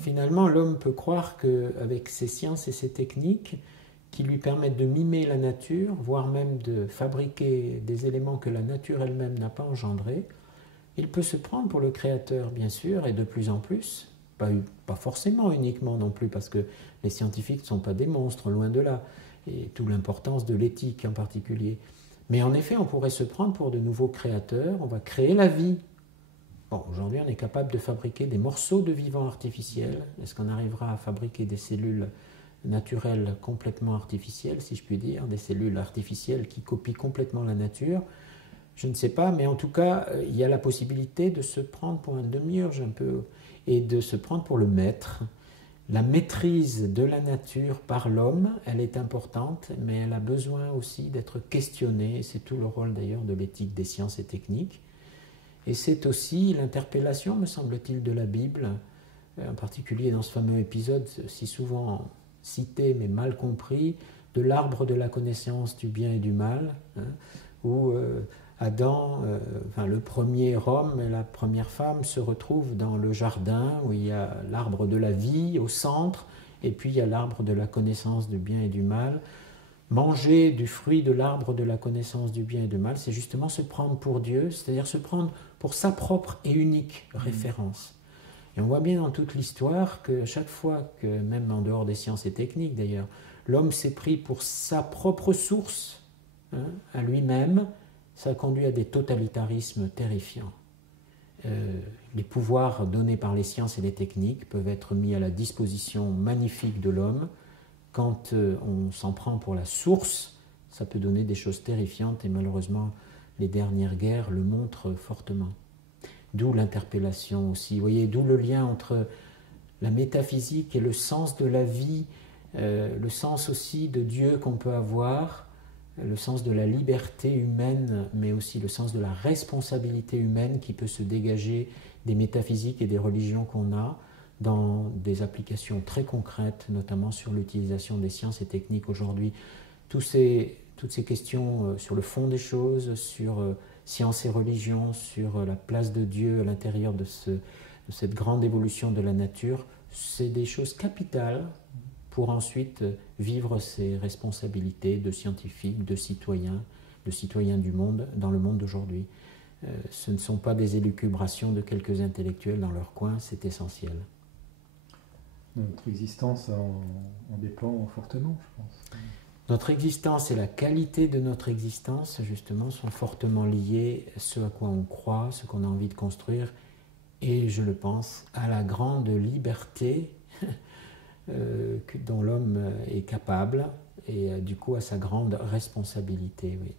Finalement, l'homme peut croire qu'avec ses sciences et ses techniques qui lui permettent de mimer la nature, voire même de fabriquer des éléments que la nature elle-même n'a pas engendrés, il peut se prendre pour le créateur, bien sûr, et de plus en plus, pas forcément uniquement non plus, parce que les scientifiques ne sont pas des monstres, loin de là, et toute l'importance de l'éthique en particulier. Mais en effet, on pourrait se prendre pour de nouveaux créateurs, on va créer la vie. Bon, aujourd'hui, on est capable de fabriquer des morceaux de vivant artificiels. Est-ce qu'on arrivera à fabriquer des cellules naturelles complètement artificielles, si je puis dire, des cellules artificielles qui copient complètement la nature? Je ne sais pas, mais en tout cas, il y a la possibilité de se prendre pour un demi-urge un peu, et de se prendre pour le maître. La maîtrise de la nature par l'homme, elle est importante, mais elle a besoin aussi d'être questionnée. C'est tout le rôle d'ailleurs de l'éthique des sciences et techniques. Et c'est aussi l'interpellation, me semble-t-il, de la Bible, en particulier dans ce fameux épisode si souvent cité mais mal compris, de l'arbre de la connaissance du bien et du mal, hein, où Adam, le premier homme et la première femme se retrouvent dans le jardin où il y a l'arbre de la vie au centre, et puis il y a l'arbre de la connaissance du bien et du mal. Manger du fruit de l'arbre de la connaissance du bien et du mal, c'est justement se prendre pour Dieu, c'est-à-dire se prendre pour sa propre et unique référence. Et on voit bien dans toute l'histoire que chaque fois que, même en dehors des sciences et techniques d'ailleurs, l'homme s'est pris pour sa propre source, hein, à lui-même, ça conduit à des totalitarismes terrifiants. Les pouvoirs donnés par les sciences et les techniques peuvent être mis à la disposition magnifique de l'homme. Quand on s'en prend pour la source, ça peut donner des choses terrifiantes, et malheureusement, les dernières guerres le montrent fortement. D'où l'interpellation aussi. Vous voyez, d'où le lien entre la métaphysique et le sens de la vie, le sens aussi de Dieu qu'on peut avoir, le sens de la liberté humaine, mais aussi le sens de la responsabilité humaine qui peut se dégager des métaphysiques et des religions qu'on a, dans des applications très concrètes, notamment sur l'utilisation des sciences et techniques aujourd'hui. Toutes ces questions sur le fond des choses, sur science et religion, sur la place de Dieu à l'intérieur de cette grande évolution de la nature, c'est des choses capitales pour ensuite vivre ses responsabilités de scientifique, de citoyen du monde, dans le monde d'aujourd'hui. Ce ne sont pas des élucubrations de quelques intellectuels dans leur coin, c'est essentiel. Notre existence en dépend fortement, je pense. Notre existence et la qualité de notre existence, justement, sont fortement liées à ce à quoi on croit, ce qu'on a envie de construire, et je le pense, à la grande liberté dont l'homme est capable, et du coup à sa grande responsabilité, oui.